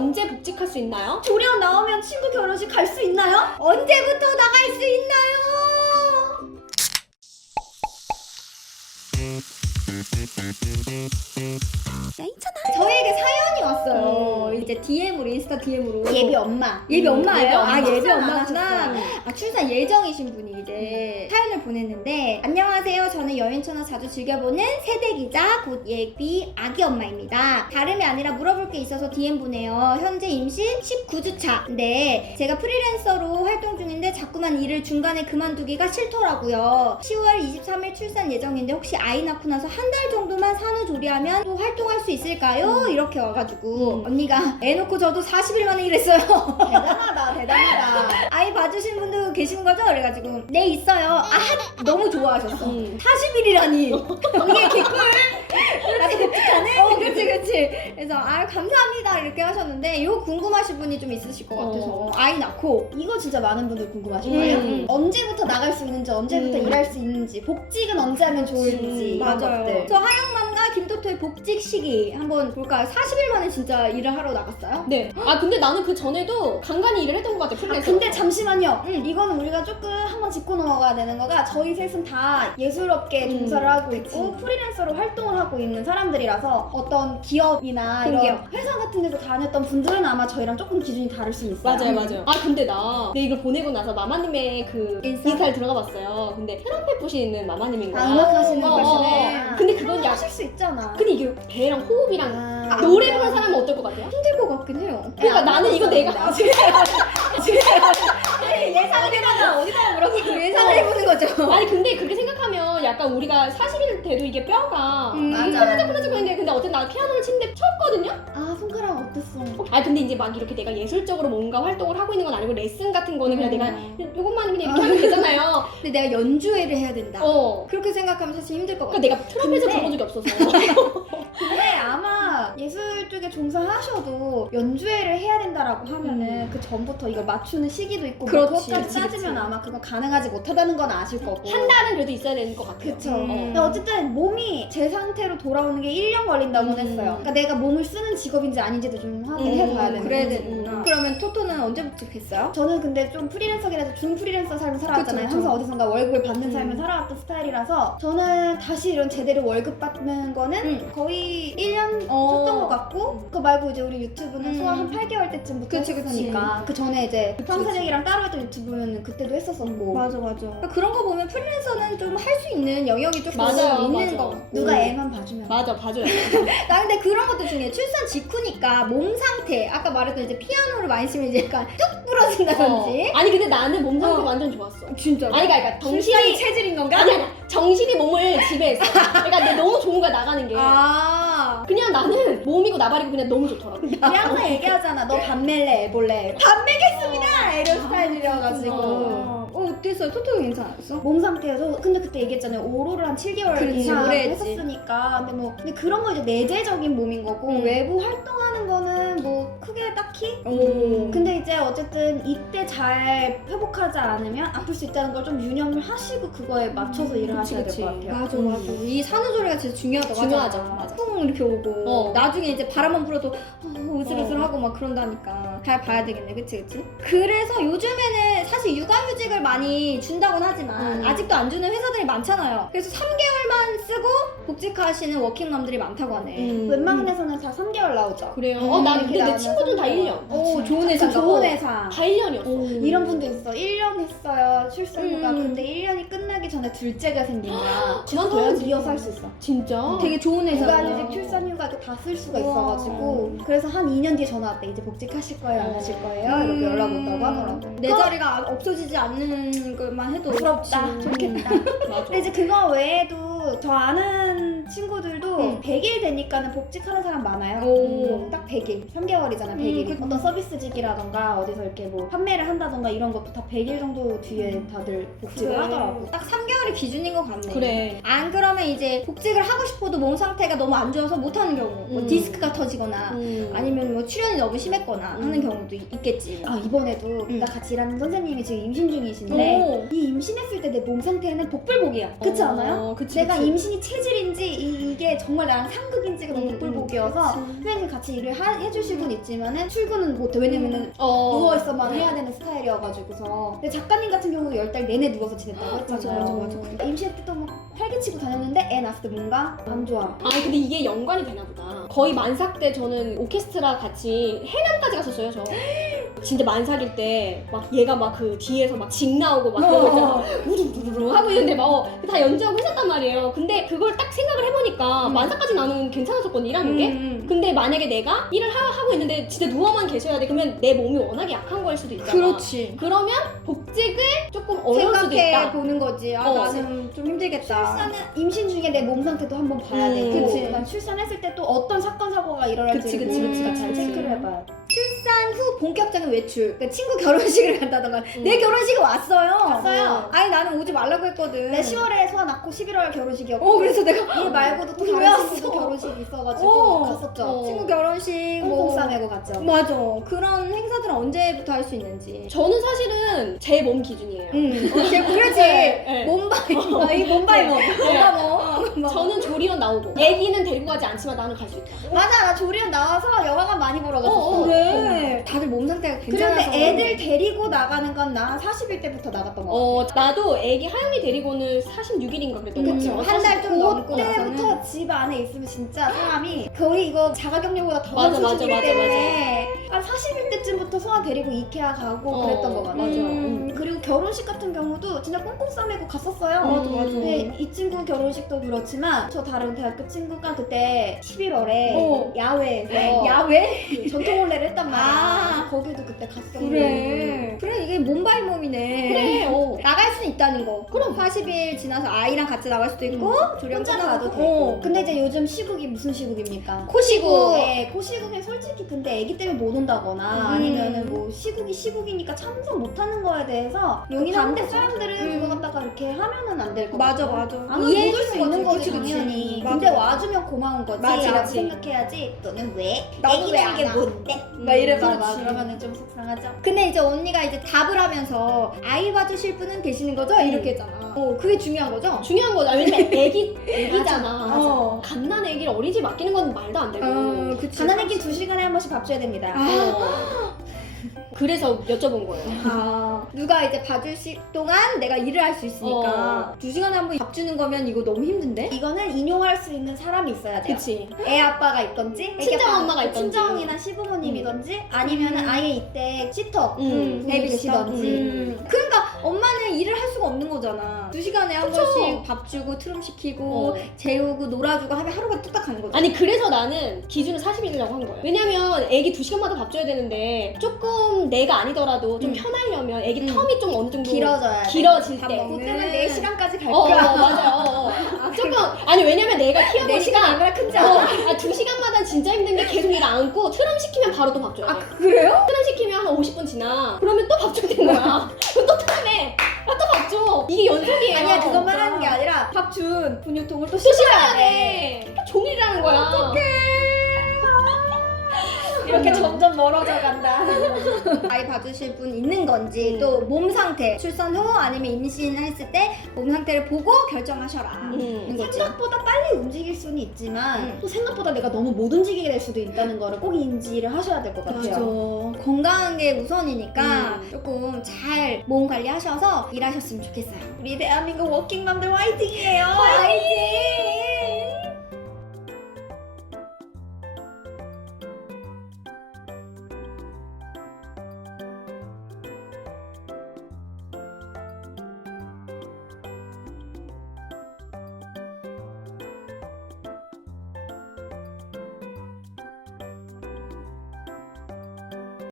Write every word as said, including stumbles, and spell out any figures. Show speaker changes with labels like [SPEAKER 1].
[SPEAKER 1] 언제 복직할 수 있나요?
[SPEAKER 2] 조령 나오면 친구 결혼식 갈 수 있나요? 언제부터 나갈 수 있나요? 야, 있잖아. 저에게 사연이 왔어요.
[SPEAKER 1] 음.
[SPEAKER 2] 이제 디엠으로, 인스타 디엠으로.
[SPEAKER 3] 예비 엄마.
[SPEAKER 2] 예비
[SPEAKER 1] 음,
[SPEAKER 2] 엄마예요?
[SPEAKER 1] 예비 엄마.
[SPEAKER 2] 아, 예비
[SPEAKER 3] 출산 안
[SPEAKER 2] 엄마구나.
[SPEAKER 3] 하셨어요.
[SPEAKER 2] 아, 출산 예정이신 분이 이제 사연을 보냈는데, 안녕하세요. 저는 여인천하 자주 즐겨보는 세대기자, 곧 예비 아기 엄마입니다. 다름이 아니라 물어볼 게 있어서 디엠 보내요. 현재 임신 십구 주 차. 근데 제가 프리랜서로 활동 중인데 자꾸만 일을 중간에 그만두기가 싫더라고요. 시월 이십삼일 출산 예정인데 혹시 아이 낳고 나서 한 달 정도만 산후조리하면 또 활동할 수 있을까요? 이렇게 와가지고
[SPEAKER 1] 음.
[SPEAKER 2] 언니가 애 놓고 저도 사십 일 만에 일했어요.
[SPEAKER 3] 대단하다, 대단하다.
[SPEAKER 2] 아이 봐주신 분도 계신 거죠? 그래가지고 네 있어요. 아 너무 좋아하셨어.
[SPEAKER 1] 음.
[SPEAKER 2] 사십 일이라니 이게 개꿀. 나도 복직하네. 어 그치 그치. 그래서 아 감사합니다 이렇게 하셨는데 이거 궁금하신 분이 좀 있으실 것 같아서
[SPEAKER 1] 어.
[SPEAKER 2] 아이 낳고
[SPEAKER 3] 이거 진짜 많은 분들 궁금하실
[SPEAKER 2] 음.
[SPEAKER 3] 거예요.
[SPEAKER 1] 음.
[SPEAKER 3] 언제부터 나갈 수 있는지, 언제부터
[SPEAKER 1] 음.
[SPEAKER 3] 일할 수 있는지, 복직은 언제 하면 좋을지
[SPEAKER 1] 음,
[SPEAKER 3] 이런
[SPEAKER 2] 맞아요.
[SPEAKER 3] 것들.
[SPEAKER 2] 저 하영맘과 김토토의 복직 시기 한번 볼까요? 사십 일 만에 진짜 일을 하러 나갔어요?
[SPEAKER 1] 네. 아 근데 나는 그 전에도 간간히 일을 했던 것 같아.
[SPEAKER 3] 아,
[SPEAKER 1] 프리랜서.
[SPEAKER 3] 근데 잠시만요.
[SPEAKER 2] 음.
[SPEAKER 3] 이거는 우리가 조금 한번 짚고 넘어가야 되는 거가 저희 셋은 다 예술업계에
[SPEAKER 1] 음,
[SPEAKER 3] 종사를 하고
[SPEAKER 2] 그치.
[SPEAKER 3] 있고 프리랜서로 활동을 하고 있는 사람들이라서 어떤 기업이나
[SPEAKER 2] 공기업.
[SPEAKER 3] 이런 회사 같은 데서 다녔던 분들은 아마 저희랑 조금 기준이 다를 수 있어요.
[SPEAKER 1] 맞아요, 맞아요. 아 근데 나 내 이걸 보내고 나서 마마님의 그
[SPEAKER 2] 인스타?
[SPEAKER 1] 인스타를 들어가 봤어요. 근데 트럼펫 부시는 마마님인 거야.
[SPEAKER 3] 아, 음악하시는
[SPEAKER 1] 어, 어,
[SPEAKER 3] 분이시네.
[SPEAKER 1] 어. 근데 그건 약.
[SPEAKER 3] 하실 수 있잖아.
[SPEAKER 1] 근데 이게 배랑 호흡이랑
[SPEAKER 3] 아,
[SPEAKER 1] 노래 부르는 사람은 어떨 것 같아요?
[SPEAKER 2] 힘들 것 같긴 해요.
[SPEAKER 1] 그러니까 나는 이거 내가
[SPEAKER 2] 예상해봐라 어디다가 뭐라고 예상을 해보는 거죠.
[SPEAKER 1] 아니 근데 그렇게 생각하면 약간 우리가 사십 일 돼도 이게 뼈가
[SPEAKER 2] 음,
[SPEAKER 3] 맞아.
[SPEAKER 1] 끊어지고 있는데 근데 어쨌든 나 피아노를 치는데 쳤거든요?
[SPEAKER 3] 아 손가락 어땠어?
[SPEAKER 1] 아니 근데 이제 막 이렇게 내가 예술적으로 뭔가 활동을 하고 있는 건 아니고 레슨 같은 거는 그냥
[SPEAKER 3] 음.
[SPEAKER 1] 내가 요것만 그냥 이렇게 하면 되잖아요.
[SPEAKER 2] 근데 내가 연주회를 해야 된다.
[SPEAKER 1] 어.
[SPEAKER 2] 그렇게 생각하면 사실 힘들 것 같아.
[SPEAKER 1] 그러니까 내가 트럼펫을
[SPEAKER 3] 근데-
[SPEAKER 1] 들어본 적이 없어서.
[SPEAKER 3] 근데 아마 예술 쪽에 종사하셔도 연주회를 해야 된다라고 하면은
[SPEAKER 1] 음.
[SPEAKER 3] 그 전부터 이걸 맞추는 시기도 있고 뭐
[SPEAKER 2] 그렇지,
[SPEAKER 3] 그것까지
[SPEAKER 2] 그치,
[SPEAKER 3] 따지면
[SPEAKER 2] 그치.
[SPEAKER 3] 아마 그거 가능하지 못하다는 건 아실 거고
[SPEAKER 1] 한 달은 그래도 있어야 되는 것 같아요.
[SPEAKER 3] 그쵸.
[SPEAKER 2] 음.
[SPEAKER 3] 근데 어쨌든 몸이 제 상태로 돌아오는 게 일 년 걸린다고
[SPEAKER 1] 음.
[SPEAKER 3] 했어요. 그러니까 내가 몸을 쓰는 직업인지 아닌지도 좀 확인해봐야
[SPEAKER 1] 음,
[SPEAKER 3] 되는
[SPEAKER 2] 그래야
[SPEAKER 3] 거지.
[SPEAKER 2] 되는구나.
[SPEAKER 1] 음.
[SPEAKER 2] 그러면 토토는 언제 복직했어요?
[SPEAKER 3] 저는 근데 좀 프리랜서라서 준 프리랜서 삶을 살아왔잖아요.
[SPEAKER 2] 그쵸, 그쵸.
[SPEAKER 3] 항상 어디선가 월급을 받는
[SPEAKER 2] 음.
[SPEAKER 3] 삶을 살아왔던 스타일이라서 저는 다시 이런 제대로 월급 받는 거는
[SPEAKER 2] 음.
[SPEAKER 3] 거의 일 년
[SPEAKER 2] 어.
[SPEAKER 3] 했던 것 같고 그거 말고 이제 우리 유튜브는
[SPEAKER 2] 음.
[SPEAKER 3] 소아 한 팔 개월 때쯤부터
[SPEAKER 2] 그치, 그치.
[SPEAKER 3] 했으니까 그 전에 이제
[SPEAKER 2] 그치,
[SPEAKER 3] 평사쟁이랑 따로 했던 유튜브는 그때도 했었었고
[SPEAKER 2] 맞아 맞아. 그러니까 그런 거 보면 프리랜서는 좀 할 수 있는 영역이 조금
[SPEAKER 1] 맞아요,
[SPEAKER 2] 있는
[SPEAKER 1] 맞아.
[SPEAKER 2] 거 같고.
[SPEAKER 3] 누가 애만 봐주면
[SPEAKER 1] 맞아, 봐줘야 돼.
[SPEAKER 2] 나 근데 그런 것도 중요해. 출산 직후니까 몸 상태. 아까 말했던 이제 피아노를 많이 치면 이제 약간 뚝 부러진다든지.
[SPEAKER 1] 어. 아니 근데 나는 몸 상태
[SPEAKER 2] 어.
[SPEAKER 1] 완전 좋았어.
[SPEAKER 2] 진짜.
[SPEAKER 1] 아니 그러니까
[SPEAKER 2] 출산이
[SPEAKER 1] 정신이
[SPEAKER 2] 체질인 건가?
[SPEAKER 1] 아니 아니 정신이 몸을 지배했어. 그러니까 내 너무 좋은 거야 나가는 게.
[SPEAKER 2] 아.
[SPEAKER 1] 그냥 나는 몸이고 나발이고 그냥 너무 좋더라고.
[SPEAKER 3] 우리 항상 얘기하잖아. 너 밥 멜래 애 볼래 밥 먹겠습니다 이런 스타일이라가지고
[SPEAKER 2] 어, 어 어땠어요? 토토 괜찮았어?
[SPEAKER 3] 몸 상태에서 근데 그때 얘기했잖아요. 오로를 한 칠 개월
[SPEAKER 2] 그렇지,
[SPEAKER 3] 이상
[SPEAKER 2] 오래 했지.
[SPEAKER 3] 했었으니까 근데 뭐 근데 그런 거 이제 내재적인 몸인 거고
[SPEAKER 2] 음.
[SPEAKER 3] 외부 활동하는 거는 뭐 크게 딱히
[SPEAKER 2] 오.
[SPEAKER 3] 근데 이제 어쨌든 이때 잘 회복하지 않으면 아플 수 있다는 걸 좀 유념을 하시고 그거에 맞춰서 일을
[SPEAKER 1] 그치,
[SPEAKER 3] 하셔야
[SPEAKER 1] 그치.
[SPEAKER 3] 될 것 같아요.
[SPEAKER 2] 맞아
[SPEAKER 1] 음.
[SPEAKER 2] 맞아. 이 산후조리가 진짜 중요하다고
[SPEAKER 1] 중요하죠,
[SPEAKER 2] 하잖아.
[SPEAKER 1] 맞아.
[SPEAKER 2] 풍 이렇게 오고
[SPEAKER 1] 어.
[SPEAKER 2] 나중에 이제 바람만 불어도 어, 으슬으슬하고 막 그런다니까 잘 봐야 되겠네. 그치 그치? 그래서 요즘에는 사실 육아휴직을 많이 준다고는 하지만
[SPEAKER 1] 음.
[SPEAKER 2] 아직도 안 주는 회사들이 많잖아요. 그래서 삼 개월만 쓰고 복직하시는 워킹맘들이 많다고 하네.
[SPEAKER 1] 음.
[SPEAKER 3] 웬만한 회사는 다 삼 개월 나오죠.
[SPEAKER 1] 그래요.
[SPEAKER 2] 음,
[SPEAKER 1] 어, 나
[SPEAKER 3] 이렇게
[SPEAKER 1] 근데 내
[SPEAKER 3] 나오면
[SPEAKER 1] 친구들 다
[SPEAKER 3] 삼 개월.
[SPEAKER 1] 일 년.
[SPEAKER 2] 오,
[SPEAKER 3] 아,
[SPEAKER 2] 좋은
[SPEAKER 3] 진짜
[SPEAKER 2] 회사인가
[SPEAKER 3] 좋은
[SPEAKER 2] 봐.
[SPEAKER 3] 회사.
[SPEAKER 1] 다 일 년이었어.
[SPEAKER 2] 오.
[SPEAKER 3] 이런 분도 있어. 일 년 했어요. 출산휴가.
[SPEAKER 2] 음.
[SPEAKER 3] 근데 일 년이 끝나기 전에 둘째가 생긴 거야.
[SPEAKER 1] 그만둬야지.
[SPEAKER 3] 그건 이어서 할 수 있어.
[SPEAKER 1] 진짜?
[SPEAKER 2] 되게 좋은 회사다.
[SPEAKER 3] 육아휴직, 출산휴가 이거 다 쓸 수가
[SPEAKER 2] 우와.
[SPEAKER 3] 있어가지고 그래서 한 이 년 뒤에 전화 왔대. 이제 복직하실 거예요? 안 하실 거예요? 이렇게 연락 온다고 하더라고.
[SPEAKER 2] 내
[SPEAKER 3] 그거
[SPEAKER 2] 자리가 없어지지 않는 것만 해도
[SPEAKER 3] 부럽다.
[SPEAKER 2] 좋지.
[SPEAKER 3] 좋겠다.
[SPEAKER 1] 맞아.
[SPEAKER 3] 근데 이제 그거 외에도 저 아는 친구들도
[SPEAKER 2] 음.
[SPEAKER 3] 백 일 되니까는 복직하는 사람 많아요.
[SPEAKER 2] 오.
[SPEAKER 3] 음, 딱 백 일. 삼 개월이잖아, 백 일이.
[SPEAKER 2] 음, 그-
[SPEAKER 3] 어떤 서비스직이라던가 어디서 이렇게 뭐 판매를 한다던가 이런 것도 다 백 일 정도 뒤에 다들 복직을
[SPEAKER 2] 그래.
[SPEAKER 3] 하더라고.
[SPEAKER 2] 딱 삼 개월이 기준인 것 같네.
[SPEAKER 1] 그래.
[SPEAKER 2] 안 그러면 이제 복직을 하고 싶어도 몸 상태가 너무 안 좋아서 못하는 경우, 뭐
[SPEAKER 1] 음.
[SPEAKER 2] 디스크가 터지거나
[SPEAKER 1] 음.
[SPEAKER 2] 아니면 뭐 출혈이 너무 심했거나 하는
[SPEAKER 1] 음.
[SPEAKER 2] 경우도 있- 있겠지.
[SPEAKER 3] 아 이번에도
[SPEAKER 2] 음.
[SPEAKER 3] 나 같이 일하는 선생님이 지금 임신 중이신데
[SPEAKER 1] 오.
[SPEAKER 3] 이 임신했을 때 내 몸 상태는 복불복이야. 그렇지
[SPEAKER 1] 어,
[SPEAKER 3] 않아요?
[SPEAKER 1] 그치,
[SPEAKER 3] 내가
[SPEAKER 1] 그치.
[SPEAKER 3] 임신이 체질인지 이, 이게 정말 나랑 상극인지가 너무
[SPEAKER 1] 음,
[SPEAKER 3] 꿀복이어서 선생님 같이 일을 하, 해주시곤 있지만은 출근은 못해. 왜냐면은
[SPEAKER 1] 어.
[SPEAKER 3] 누워있어만
[SPEAKER 1] 네.
[SPEAKER 3] 해야 되는 스타일이어가지고서. 근데 작가님 같은 경우 열 달 내내 누워서 지냈다고 했잖아요.
[SPEAKER 2] 맞아, 맞아, 맞아.
[SPEAKER 3] 임시회 때도 막 활기치고 다녔는데 애 낳았을 때 뭔가 안 좋아.
[SPEAKER 1] 아니 근데 이게 연관이 되나 보다. 거의 만삭 때 저는 오케스트라 같이 해남까지 갔었어요. 저 진짜 만삭일 때 막 얘가 막 그 뒤에서 막 징 나오고 막 그러고 있잖아. 우르르르 하고 있는데 막 다 연주하고 했었단 말이에요. 근데 그걸 딱 생각을 해보니까
[SPEAKER 2] 음.
[SPEAKER 1] 만삭까지 나는 괜찮았었거든, 일하는 게.
[SPEAKER 2] 음.
[SPEAKER 1] 근데 만약에 내가 일을 하, 하고 있는데 진짜 누워만 계셔야 돼. 그러면 내 몸이 워낙에 약한 거일 수도 있잖아.
[SPEAKER 2] 그렇지.
[SPEAKER 1] 그러면 복직을 조금 어려울 수도
[SPEAKER 2] 생각해
[SPEAKER 1] 있다.
[SPEAKER 2] 보는 거지. 아,
[SPEAKER 1] 어.
[SPEAKER 2] 나는 좀 힘들겠다.
[SPEAKER 3] 출산은 임신 중에 내 몸 상태도 한번 봐야
[SPEAKER 1] 음.
[SPEAKER 3] 되고
[SPEAKER 2] 그치.
[SPEAKER 3] 그다음 출산했을 때 또 어떤 사건 사고가 일어날지
[SPEAKER 1] 그치, 그치,
[SPEAKER 2] 그치,
[SPEAKER 3] 잘
[SPEAKER 2] 그치.
[SPEAKER 3] 체크를 해봐야 돼.
[SPEAKER 2] 출산 후 본격적인 외출. 그러니까 친구 결혼식을 간다던가.
[SPEAKER 1] 음.
[SPEAKER 2] 내 결혼식에 왔어요.
[SPEAKER 3] 왔어요.
[SPEAKER 2] 아니 나는 오지 말라고 했거든.
[SPEAKER 3] 내 시월에 소아 낳고 십일월 결혼식이었고
[SPEAKER 2] 어 그래서 내가
[SPEAKER 3] 얘 말고도 또
[SPEAKER 2] 우리 왜
[SPEAKER 3] 다른
[SPEAKER 2] 왔어?
[SPEAKER 3] 친구도 결혼식이 있어가지고
[SPEAKER 2] 어.
[SPEAKER 3] 갔었죠.
[SPEAKER 1] 어.
[SPEAKER 2] 친구 결혼식
[SPEAKER 3] 꽁꽁
[SPEAKER 2] 뭐
[SPEAKER 3] 싸매고 갔죠.
[SPEAKER 2] 맞아. 그런 행사들은 언제부터 할 수 있는지.
[SPEAKER 1] 저는 사실은 제 몸 기준이에요.
[SPEAKER 2] 응. 어, 제 그렇지.
[SPEAKER 1] 네, 네.
[SPEAKER 2] 몸바이. 아, 이 몸바이 뭐. 뭔가 뭐. 뭐.
[SPEAKER 1] 저는 조리원 나오고 애기는 데리고 가지 않지만 나는 갈 수 있다.
[SPEAKER 3] 맞아, 나 조리원 나와서 영화관 많이 보러 갔었어.
[SPEAKER 1] 어, 어.
[SPEAKER 2] 그래. 다들 몸 상태가 괜찮아서.
[SPEAKER 3] 그런데 애들 데리고 나가는 건 나 사십 일 때부터 나갔던 거 같아.
[SPEAKER 1] 어, 나도 애기 하영이 데리고는 사십육 일인가 그랬던 거
[SPEAKER 2] 그쵸.
[SPEAKER 1] 같아요.
[SPEAKER 2] 한 달 좀 넘고 나서는.
[SPEAKER 3] 그때부터 집 안에 있으면 진짜 사람이 거의 이거 자가격리보다 더
[SPEAKER 1] 맞아, 맞아,
[SPEAKER 3] 수준이기
[SPEAKER 1] 맞아,
[SPEAKER 3] 때문에 한 사십 일 때쯤부터 소아 데리고 이케아 가고
[SPEAKER 1] 어,
[SPEAKER 3] 그랬던 거 같아.
[SPEAKER 1] 맞아.
[SPEAKER 2] 음.
[SPEAKER 3] 그리고 결혼식 같은 경우도 진짜 꽁꽁 싸매고 갔었어요.
[SPEAKER 2] 맞아, 맞아.
[SPEAKER 3] 근데 이 친구 결혼식도 그렇지만 저 다른 대학교 친구가 그때 십일월에
[SPEAKER 2] 어.
[SPEAKER 3] 야외에서
[SPEAKER 2] 야외?
[SPEAKER 3] 그 전통 혼례를 했단 말이야.
[SPEAKER 2] 아.
[SPEAKER 3] 거기도 그때 갔었고.
[SPEAKER 2] 그래. 그래 이게 몸바이 몸이네.
[SPEAKER 1] 그래, 어.
[SPEAKER 2] 나갈 수는 있다는 거. 그럼 사십 일 지나서 아이랑 같이 나갈 수도 있고 조령
[SPEAKER 3] 혼자
[SPEAKER 2] 끝나고.
[SPEAKER 3] 가도 되고.
[SPEAKER 2] 어.
[SPEAKER 3] 근데 이제 요즘 시국이 무슨 시국입니까?
[SPEAKER 2] 코시국.
[SPEAKER 3] 네, 코시국에 솔직히 근데 애기 때문에 못 온다거나
[SPEAKER 2] 음.
[SPEAKER 3] 아니면은 뭐 시국이 시국이니까 참석 못하는 거에 대해서 용인하는데
[SPEAKER 2] 반대죠.
[SPEAKER 3] 사람들은
[SPEAKER 2] 음.
[SPEAKER 3] 그거 갖다가 이렇게 하면은 안 될 것 같아.
[SPEAKER 2] 맞아 맞아.
[SPEAKER 3] 안 오면
[SPEAKER 2] 이해해
[SPEAKER 3] 못올 수
[SPEAKER 2] 주는
[SPEAKER 3] 있는 거지
[SPEAKER 2] 그치, 그치.
[SPEAKER 3] 당연히.
[SPEAKER 2] 맞아,
[SPEAKER 3] 근데
[SPEAKER 2] 맞아.
[SPEAKER 3] 와주면 고마운 거지.
[SPEAKER 2] 맞지,
[SPEAKER 3] 라고
[SPEAKER 2] 맞지.
[SPEAKER 3] 생각해야지. 너는 왜?
[SPEAKER 2] 나도
[SPEAKER 3] 애기
[SPEAKER 2] 왜
[SPEAKER 3] 낳은 게
[SPEAKER 2] 안 와?
[SPEAKER 3] 뭔데?
[SPEAKER 2] 음,
[SPEAKER 3] 막 이래봐. 막
[SPEAKER 2] 그렇지.
[SPEAKER 3] 그러면은 좀 속상하죠.
[SPEAKER 2] 근데 이제 언니가 이제 답을 하면서 아이 봐주실 분은 계시는 거죠? 이렇게 했잖아. 어 그게 중요한 거죠?
[SPEAKER 1] 중요한 거다. 왜냐면 애기, 애기잖아.
[SPEAKER 2] 맞아. 어.
[SPEAKER 1] 갓난 애기를 어린이집 맡기는 건 말도 안 되고.
[SPEAKER 2] 어 그치.
[SPEAKER 3] 가난 애기 두 시간에 한 번씩 밥 줘야 됩니다.
[SPEAKER 2] 아.
[SPEAKER 1] 어. 그래서 여쭤본 거예요.
[SPEAKER 2] 아, 누가 이제 봐줄 시 동안 내가 일을 할 수 있으니까
[SPEAKER 1] 어.
[SPEAKER 2] 두 시간에 한 번 밥 주는 거면 이거 너무 힘든데?
[SPEAKER 3] 이거는 인용할 수 있는 사람이 있어야 돼요.
[SPEAKER 1] 그치.
[SPEAKER 3] 애 아빠가 있던지 애기
[SPEAKER 1] 친정
[SPEAKER 3] 아빠가
[SPEAKER 1] 엄마가 있던지.
[SPEAKER 3] 친정이나 시부모님이던지 아니면은
[SPEAKER 2] 음.
[SPEAKER 3] 아예 이때 시터
[SPEAKER 1] 음,
[SPEAKER 3] 분이 계시던지
[SPEAKER 2] 음. 그러니까 엄마는 일을 할 수가 없는 거잖아. 두 시간에 한
[SPEAKER 1] 그쵸.
[SPEAKER 2] 번씩 밥 주고 트름 시키고
[SPEAKER 1] 어.
[SPEAKER 2] 재우고 놀아주고 하면 하루가 뚝딱 가는 거지.
[SPEAKER 1] 아니 그래서 나는 기준을 사십 일이라고 한 거예요. 왜냐면 애기 두 시간마다 밥 줘야 되는데 조금 내가 아니더라도 좀
[SPEAKER 2] 음.
[SPEAKER 1] 편하려면 애기
[SPEAKER 2] 음.
[SPEAKER 1] 텀이 좀 어느 정도
[SPEAKER 3] 길어져야 돼.
[SPEAKER 1] 길어질
[SPEAKER 2] 밥
[SPEAKER 1] 때.
[SPEAKER 2] 먹는.
[SPEAKER 3] 그때는 네 시간까지 갈
[SPEAKER 1] 어, 어,
[SPEAKER 3] 거야.
[SPEAKER 1] 맞아요. 어, 어. 조금 아니 왜냐면 내가
[SPEAKER 3] 네
[SPEAKER 1] 키워보니까
[SPEAKER 3] 시간 얼마나 큰지
[SPEAKER 1] 어,
[SPEAKER 3] 알아?
[SPEAKER 1] 아, 두 시간마다 진짜 힘든 게 계속 얘가 안고 트럼 시키면 바로 또 밥 줘야 돼.
[SPEAKER 2] 아 그래요?
[SPEAKER 1] 트럼 시키면 한 오십 분 지나. 그러면 또 밥 줘야 되는 거야. 그럼 또 트럼해. 아, 또 밥 줘. 이게 연속이에요.
[SPEAKER 3] 아니야 그것만
[SPEAKER 2] 진짜.
[SPEAKER 3] 하는 게 아니라 밥 준 분유통을 또
[SPEAKER 1] 또
[SPEAKER 3] 씻어야
[SPEAKER 1] 씻어야
[SPEAKER 3] 돼.
[SPEAKER 1] 돼. 종일이라는 거야.
[SPEAKER 3] 이렇게 점점 멀어져 간다.
[SPEAKER 2] 아이 봐주실 분 있는 건지
[SPEAKER 1] 음.
[SPEAKER 2] 또 몸 상태 출산 후 아니면 임신했을 때 몸 상태를 보고 결정하셔라.
[SPEAKER 1] 음.
[SPEAKER 2] 는 거지.
[SPEAKER 3] 생각보다 빨리 움직일 수는 있지만
[SPEAKER 2] 음.
[SPEAKER 3] 또 생각보다 내가 너무 못 움직이게 될 수도 있다는 거를 꼭 인지를 하셔야 될 것
[SPEAKER 2] 맞아.
[SPEAKER 3] 같아요.
[SPEAKER 2] 건강한 게 우선이니까
[SPEAKER 1] 음.
[SPEAKER 2] 조금 잘 몸 관리하셔서 일하셨으면 좋겠어요.
[SPEAKER 3] 우리 대한민국 워킹맘들 화이팅이에요.
[SPEAKER 2] 화이팅!